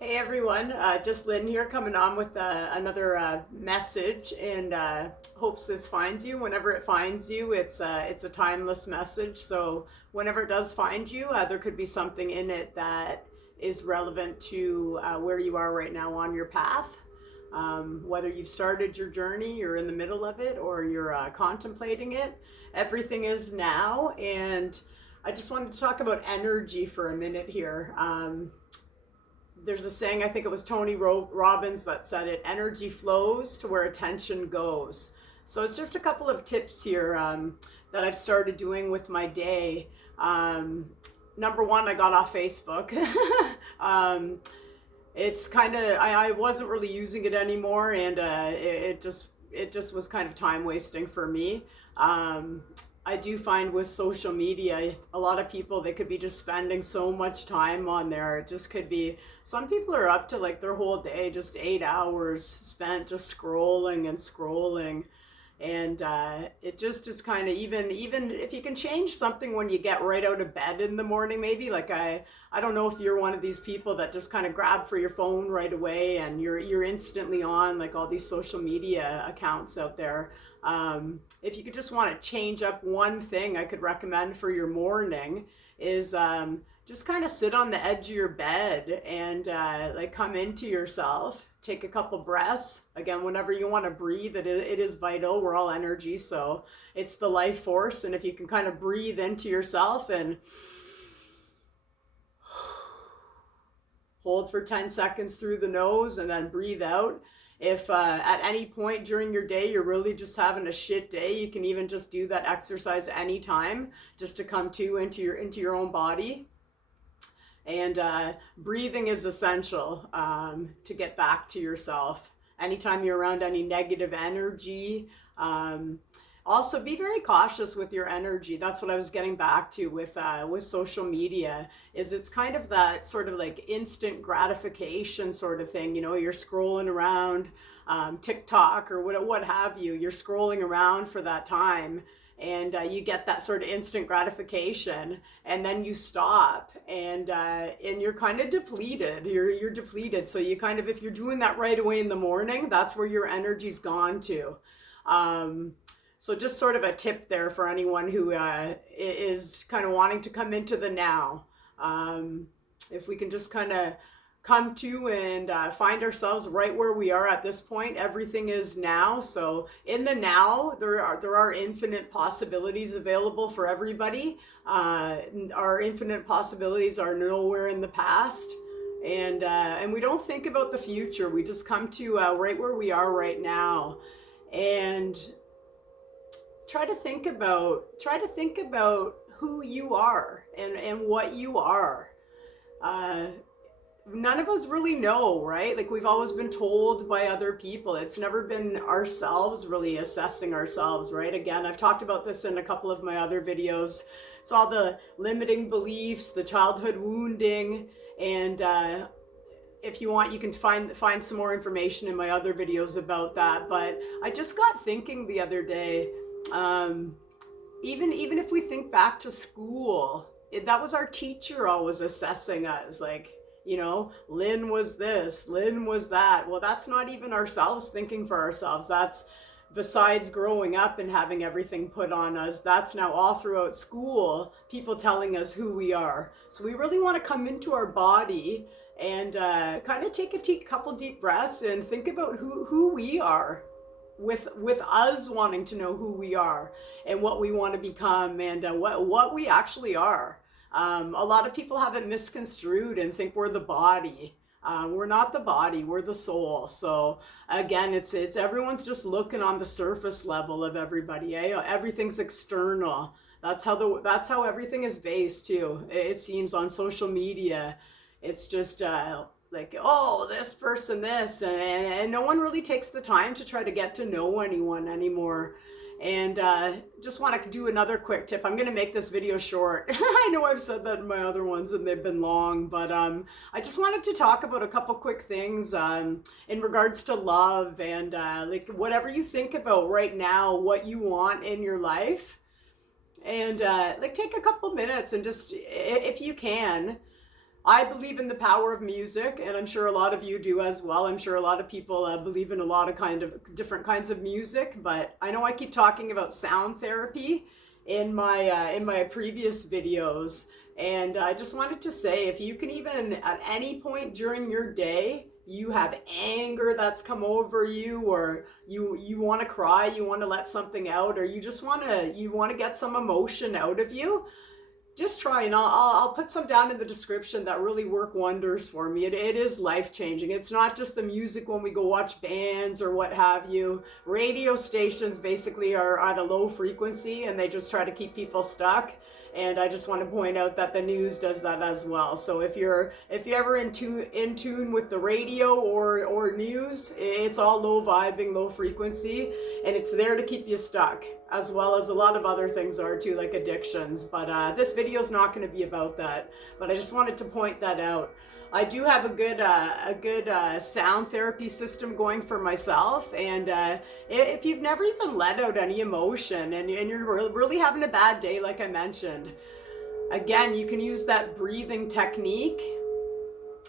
Hey everyone, just Lynn here coming on with another message and hopes this finds you. Whenever it finds you, it's a timeless message. So whenever it does find you, there could be something in it that is relevant to where you are right now on your path. Whether you've started your journey, you're in the middle of it, or you're contemplating it, everything is now. And I just wanted to talk about energy for a minute here. There's a saying, I think it was Tony Robbins that said it: energy flows to where attention goes. So it's just a couple of tips here that I've started doing with my day. Number one, I got off Facebook. um, it's kind of, I wasn't really using it anymore, and it just was kind of time wasting for me. um, I do find with social media, a lot of people, they could be just spending so much time on there. It just could be, some people are up to like their whole day, just 8 hours spent just scrolling and scrolling. And it just is kind of, even if you can change something when you get right out of bed in the morning, maybe like I don't know if you're one of these people that just kind of grab for your phone right away and you're instantly on like all these social media accounts out there. If you could just want to change up one thing I could recommend for your morning is just kind of sit on the edge of your bed and like come into yourself, take a couple breaths. Again, whenever you want to breathe, it is vital. We're all energy, so it's the life force. And if you can kind of breathe into yourself and hold for 10 seconds through the nose and then breathe out. If at any point during your day you're really just having a shit day, you can even just do that exercise anytime, just to come to into your own body. And breathing is essential to get back to yourself. Anytime you're around any negative energy, um, also be very cautious with your energy. That's what I was getting back to with social media. Is it's kind of that sort of like instant gratification sort of thing. You know, you're scrolling around TikTok or what have you. You're scrolling around for that time, and you get that sort of instant gratification, and then you stop, and you're kind of depleted. You're depleted. So you kind of, if you're doing that right away in the morning, that's where your energy's gone to. Um, so just sort of a tip there for anyone who is kind of wanting to come into the now. If we can just kind of come to and find ourselves right where we are at this point. Everything is now. So in the now, there are infinite possibilities available for everybody. Our infinite possibilities are nowhere in the past. And we don't think about the future. We just come to right where we are right now, and try to think about who you are and what you are. Uh, None of us really know, right? Like, we've always been told by other people. It's never been ourselves really assessing ourselves, right? Again, I've talked about this in a couple of my other videos. It's all the limiting beliefs, the childhood wounding, and if you want, you can find some more information in my other videos about that. But I just got thinking the other day, um, even if we think back to school, that was our teacher always assessing us, like, Lynn was this, Lynn was that. Well, that's not even ourselves thinking for ourselves. That's, besides growing up and having everything put on us, that's now all throughout school, people telling us who we are. So we really want to come into our body and kind of take a couple deep breaths and think about who we are, with us wanting to know who we are and what we want to become, and what we actually are. A lot of people have it misconstrued and think we're the body. We're not the body, we're the soul. So again, it's everyone's just looking on the surface level of everybody. Everything's external. That's how everything is based too. It seems on social media, it's just like, oh, this person, this, and no one really takes the time to try to get to know anyone anymore. And just want to do another quick tip. I'm going to make this video short. I know I've said that in my other ones and they've been long, but I just wanted to talk about a couple quick things in regards to love, and like, whatever you think about right now, what you want in your life, and like, take a couple minutes and just, if you can, I believe in the power of music, and I'm sure a lot of you do as well. I'm sure a lot of people believe in a lot of different kinds of music, but I know I keep talking about sound therapy in my previous videos, and I just wanted to say, if you can even at any point during your day, you have anger that's come over you, or you want to cry, you want to let something out, or you want to get some emotion out of you, just try, and I'll put some down in the description that really work wonders for me. It is life changing. It's not just the music when we go watch bands or what have you. Radio stations basically are at a low frequency, and they just try to keep people stuck. And I just want to point out that the news does that as well. So if you're ever in tune with the radio or news, it's all low vibing, low frequency, and it's there to keep you stuck, as well as a lot of other things are too, like addictions. But this video is not going to be about that. But I just wanted to point that out. I do have a good sound therapy system going for myself, and if you've never even let out any emotion, and you're really having a bad day, like I mentioned, again, you can use that breathing technique.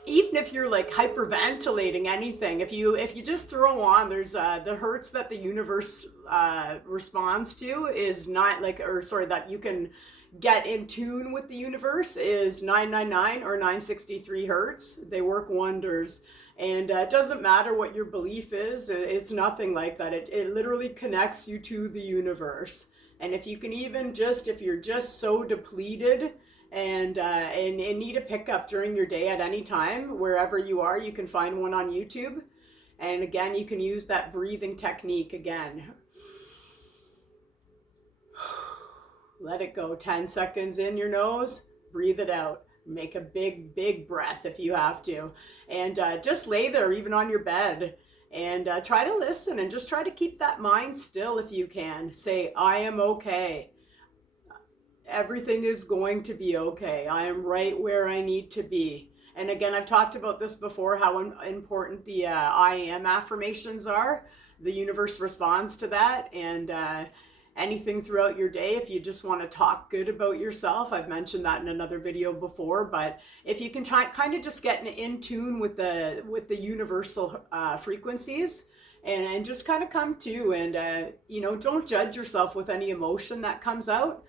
Even if you're like hyperventilating anything, if you just throw on, there's the hertz that the universe responds to is not like, or sorry, that you can get in tune with the universe is 999 or 963 hertz. They work wonders. And it doesn't matter what your belief is, it's nothing like that. It literally connects you to the universe. And if you can even just, if you're just so depleted and need a pickup during your day at any time, wherever you are, you can find one on YouTube. And again, you can use that breathing technique again. Let it go. 10 seconds in your nose, breathe it out. Make a big breath if you have to. And just lay there, even on your bed, and try to listen, and just try to keep that mind still if you can. Say, I am okay. Everything is going to be okay. I am right where I need to be. And again, I've talked about this before, how important the I am affirmations are. The universe responds to that. And anything throughout your day, if you just want to talk good about yourself, I've mentioned that in another video before, but if you can kind of just get in tune with the universal frequencies, and just kind of come to, and don't judge yourself with any emotion that comes up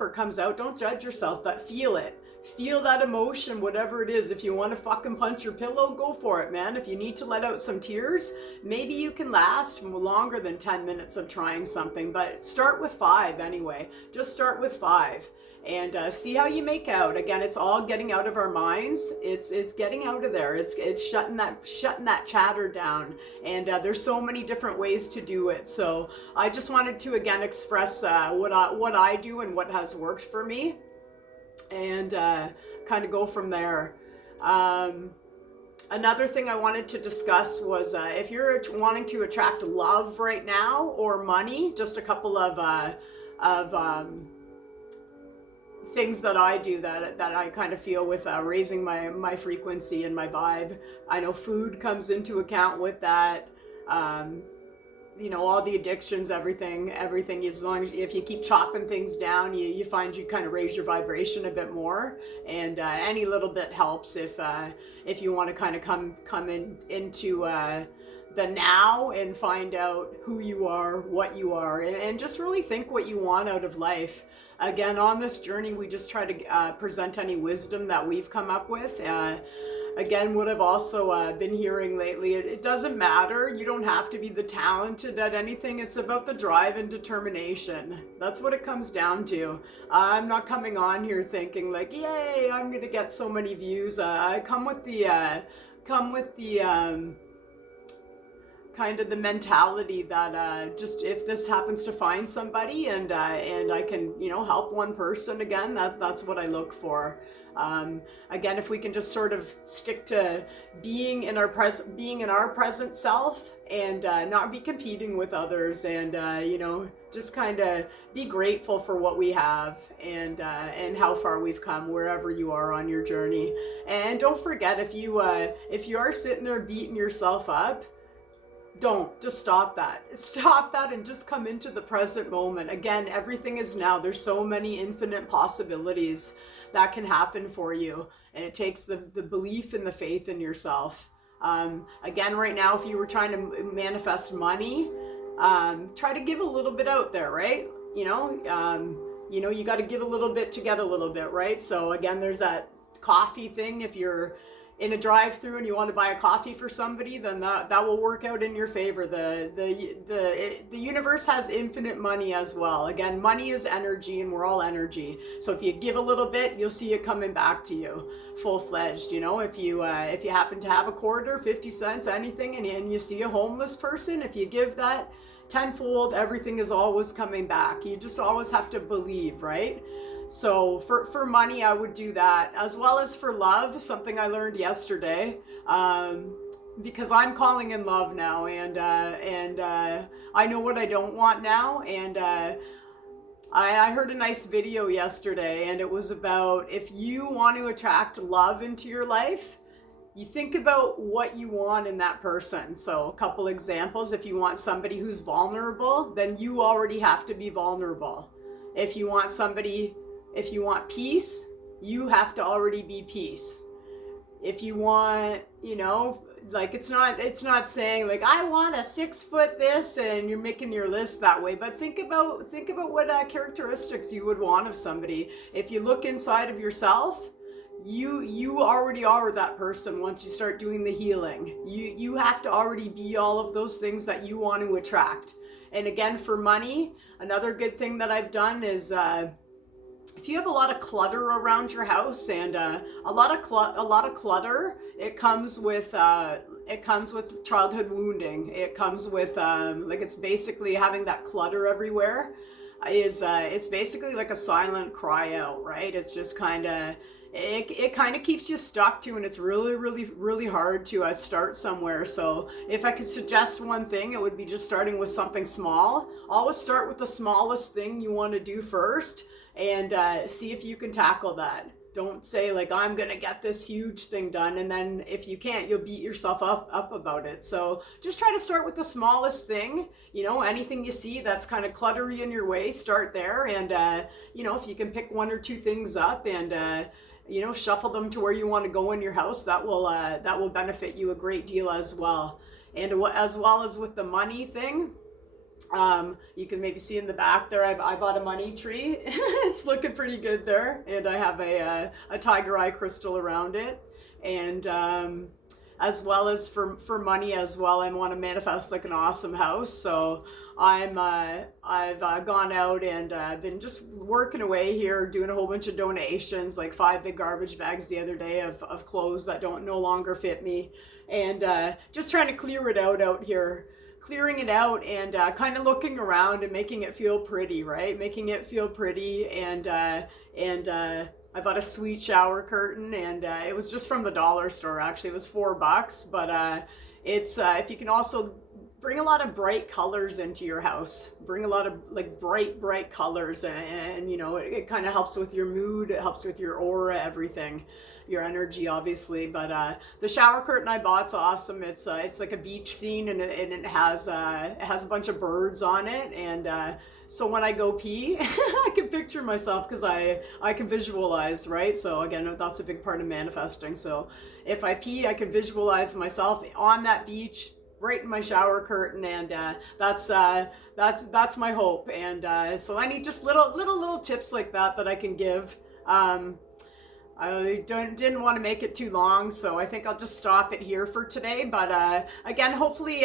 or comes out. Don't judge yourself, but feel it. Feel that emotion, whatever it is. If you want to fucking punch your pillow, go for it, man. If you need to let out some tears, maybe you can last longer than 10 minutes of trying something, but start with 5 anyway. Just start with 5 and see how you make out. Again, it's all getting out of our minds. It's getting out of there. It's shutting that chatter down. And there's so many different ways to do it. So I just wanted to again express what I do and what has worked for me, and kind of go from there. Another thing I wanted to discuss was if you're wanting to attract love right now, or money, just a couple of things that I do that I kind of feel with raising my frequency and my vibe. I know food comes into account with that. All the addictions, everything, as long as if you keep chopping things down, you find you kind of raise your vibration a bit more, and any little bit helps if you want to kind of come into the now and find out who you are, what you are, and just really think what you want out of life. Again, on this journey, we just try to present any wisdom that we've come up with. Again, what I've also been hearing lately, it doesn't matter. You don't have to be the talented at anything. It's about the drive and determination. That's what it comes down to. I'm not coming on here thinking like, yay, I'm going to get so many views. I come with the kind of the mentality that just if this happens to find somebody and I can help one person, again, that's what I look for. Again, if we can just sort of stick to being in our present self, and not be competing with others, and just kind of be grateful for what we have, and how far we've come wherever you are on your journey. And don't forget, if you are sitting there beating yourself up, just stop that and just come into the present moment. Again, everything is now. There's so many infinite possibilities. that can happen for you. And it takes the belief and the faith in yourself. Again, right now, if you were trying to manifest money, try to give a little bit out there, right? You got to give a little bit to get a little bit, right? So again, there's that coffee thing. If you're in a drive-through and you want to buy a coffee for somebody, then that will work out in your favor. The universe has infinite money as well. Again, money is energy, and we're all energy. So if you give a little bit, you'll see it coming back to you, full-fledged. If you happen to have a quarter, 50 cents, anything, and you see a homeless person, if you give that tenfold, everything is always coming back. You just always have to believe, right? So for money, I would do that, as well as for love, something I learned yesterday, because I'm calling in love now, and I know what I don't want now, and I heard a nice video yesterday, and it was about, if you want to attract love into your life, you think about what you want in that person. So a couple examples: if you want somebody who's vulnerable, then you already have to be vulnerable. If you want peace, you have to already be peace. If you want, like, it's not saying like, I want a 6 foot this, and you're making your list that way, but think about what characteristics you would want of somebody. If you look inside of yourself, you already are that person. Once you start doing the healing, you have to already be all of those things that you want to attract. And again, for money, another good thing that I've done is, if you have a lot of clutter around your house, and a lot of clutter, it comes with childhood wounding. It comes with it's basically having that clutter everywhere. It's basically like a silent cry out, right? It's just it kind of keeps you stuck to, and it's really, really, really hard to start somewhere. So if I could suggest one thing, it would be just starting with something small. Always start with the smallest thing you want to do first, and see if you can tackle that. Don't say like, I'm gonna get this huge thing done, and then if you can't, you'll beat yourself up about it. So just try to start with the smallest thing. Anything you see that's kind of cluttery in your way, start there. And if you can pick one or two things up, and shuffle them to where you want to go in your house, that will benefit you a great deal as well. And as well as with the money thing, you can maybe see in the back there, I bought a money tree. It's looking pretty good there, and I have a tiger eye crystal around it. And as well as for money as well, I want to manifest like an awesome house. So I've gone out and been just working away here, doing a whole bunch of donations, like 5 big garbage bags the other day of clothes that no longer fit me, and just trying to clear it out here. Clearing it out, and kind of looking around and making it feel pretty, right? Making it feel pretty. And I bought a sweet shower curtain, and it was just from the dollar store. Actually, it was $4, but it's if you can also bring a lot of bright colors into your house. Bring a lot of like bright colors, and it kind of helps with your mood. It helps with your aura, everything. Your energy, obviously. But the shower curtain I bought's awesome. It's like a beach scene, and it has a bunch of birds on it, and so when I go pee, I can picture myself, because I can visualize, right? So again, that's a big part of manifesting. So if I pee, I can visualize myself on that beach, right in my shower curtain, and that's my hope. And so I need just little tips like that I can give. I didn't want to make it too long, so I think I'll just stop it here for today. But again, hopefully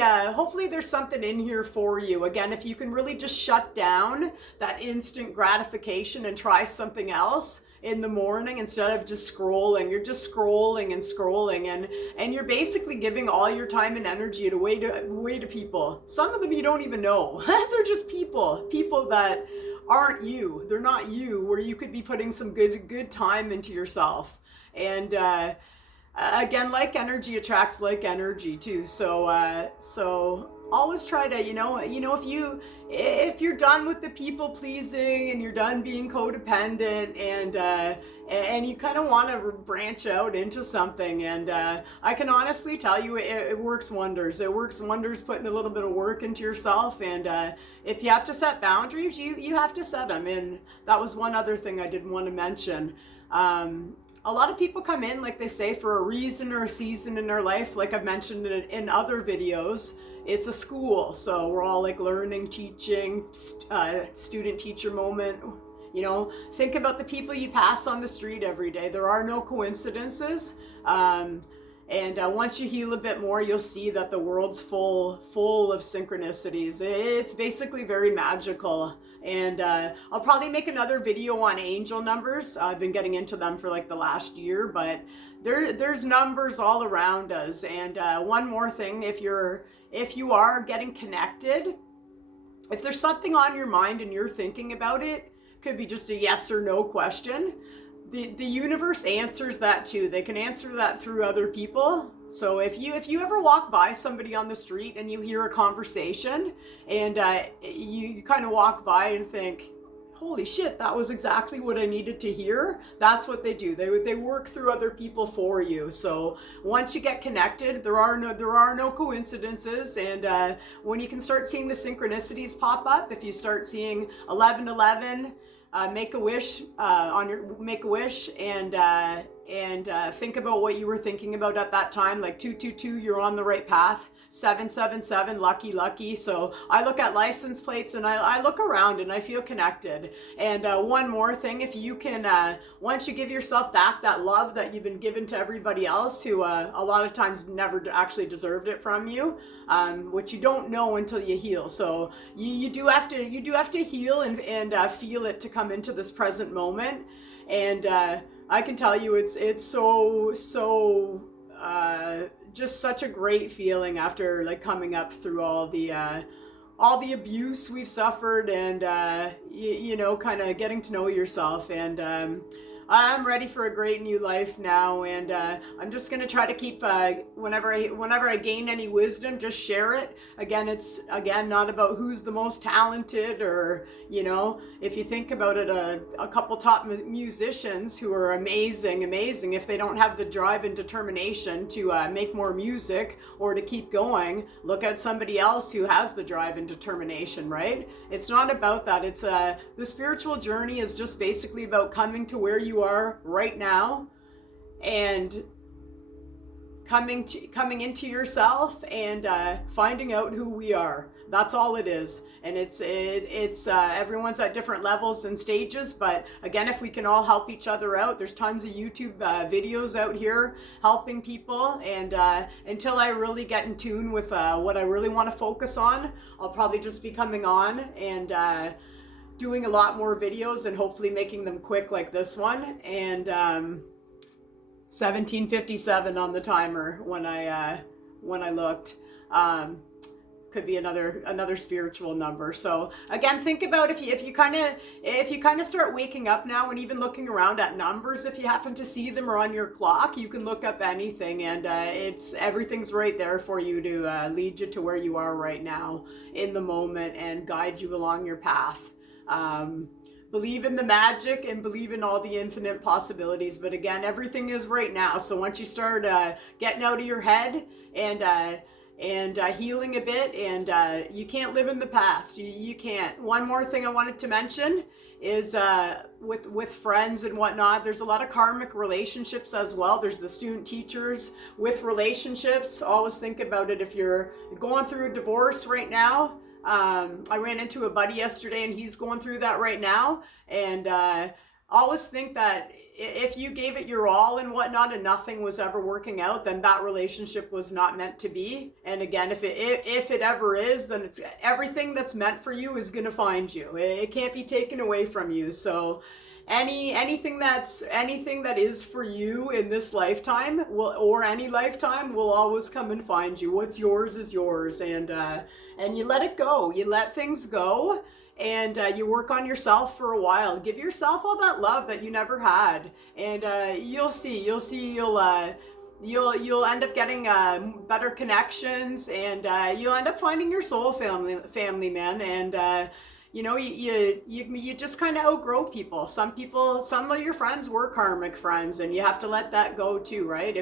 there's something in here for you. Again, if you can really just shut down that instant gratification and try something else in the morning instead of just scrolling. You're just scrolling and scrolling, and you're basically giving all your time and energy away to people. Some of them you don't even know. They're just people that aren't you. They're not you, where you could be putting some good time into yourself. And again, like energy attracts like energy too. So always try to, if you're done with the people pleasing, and you're done being codependent, and you kind of want to branch out into something, and I can honestly tell you it works wonders. It works wonders putting a little bit of work into yourself, and if you have to set boundaries, you have to set them. And that was one other thing I didn't want to mention. A lot of people come in, like they say, for a reason or a season in their life. Like I've mentioned in other videos, it's a school. So we're all like learning, teaching, student teacher moment. You know, think about the people you pass on the street every day. There are no coincidences. And once you heal a bit more, you'll see that the world's full of synchronicities. It's basically very magical. And I'll probably make another video on angel numbers. I've been getting into them for like the last year, but there's numbers all around us. And one more thing, if you are getting connected, if there's something on your mind and you're thinking about it, could be just a yes or no question. The universe answers that too. They can answer that through other people. So if you ever walk by somebody on the street and you hear a conversation and you kind of walk by and think, holy shit, that was exactly what I needed to hear. That's what they do. They work through other people for you. So once you get connected, there are no coincidences. And when you can start seeing the synchronicities pop up, if you start seeing 1111, make a wish and think about what you were thinking about at that time. Like 222, you're on the right path. 777, lucky. So I look at license plates and I look around and I feel connected. And one more thing, if you can, once you give yourself back that love that you've been given to everybody else who a lot of times never actually deserved it from you, which you don't know until you heal. So you do have to heal and feel it to come into this present moment. And I can tell you it's so just such a great feeling after like coming up through all the abuse we've suffered and you know, kind of getting to know yourself. And I'm ready for a great new life now, and I'm just gonna try to keep whenever I gain any wisdom, just share it. Again, it's not about who's the most talented, or you know, if you think about it, a couple top musicians who are amazing, if they don't have the drive and determination to make more music or to keep going, look at somebody else who has the drive and determination, right? It's not about that. It's the spiritual journey is just basically about coming to where you are right now and coming into yourself and finding out who we are. That's all it is. And it's everyone's at different levels and stages, but again, if we can all help each other out, there's tons of YouTube videos out here helping people. And until I really get in tune with what I really want to focus on, I'll probably just be coming on and doing a lot more videos and hopefully making them quick like this one. And 1757 on the timer when I looked. Could be another spiritual number. So again, think about if you kind of start waking up now and even looking around at numbers, if you happen to see them or on your clock, you can look up anything, and everything's right there for you to lead you to where you are right now in the moment and guide you along your path. Believe in the magic and believe in all the infinite possibilities. But again, everything is right now. So once you start getting out of your head and healing a bit, and you can't live in the past. You can't. One more thing I wanted to mention is with friends and whatnot, there's a lot of karmic relationships as well. There's the student teachers with relationships. Always think about it. If you're going through a divorce right now, I ran into a buddy yesterday and he's going through that right now. And always think that if you gave it your all and whatnot and nothing was ever working out, then that relationship was not meant to be. And again, if it ever is, then it's everything that's meant for you is going to find you. It can't be taken away from you. So anything that is for you in this lifetime or any lifetime will always come and find you. What's yours is yours. And you let it go. You let things go. And you work on yourself for a while. Give yourself all that love that you never had, and you'll end up getting better connections, and you'll end up finding your soul family, man. And you know, you just kind of outgrow people. Some of your friends were karmic friends, and you have to let that go too, right?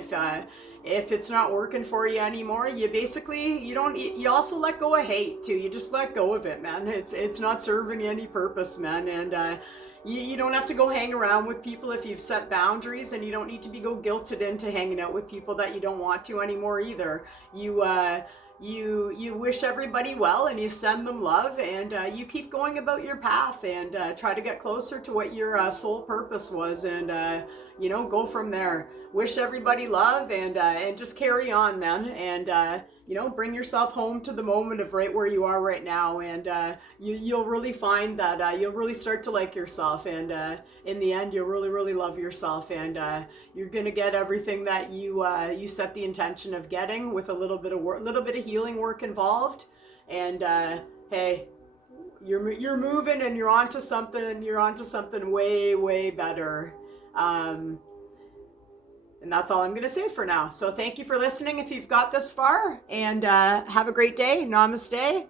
If it's not working for you anymore, you also let go of hate too. You just let go of it, man. It's not serving you any purpose, man. And You don't have to go hang around with people if you've set boundaries, and you don't need to be go guilted into hanging out with people that you don't want to anymore either. You wish everybody well, and you send them love, and you keep going about your path, and try to get closer to what your soul purpose was, and go from there. Wish everybody love, and just carry on, man, and bring yourself home to the moment of right where you are right now, and you'll really find that you'll really start to like yourself, and in the end, you'll really, really love yourself, and you're gonna get everything that you set the intention of getting, with a little bit of work, little bit of healing work involved, and hey, you're moving, and you're onto something. You're onto something way, way better. And that's all I'm going to say for now. So thank you for listening if you've got this far, and have a great day. Namaste.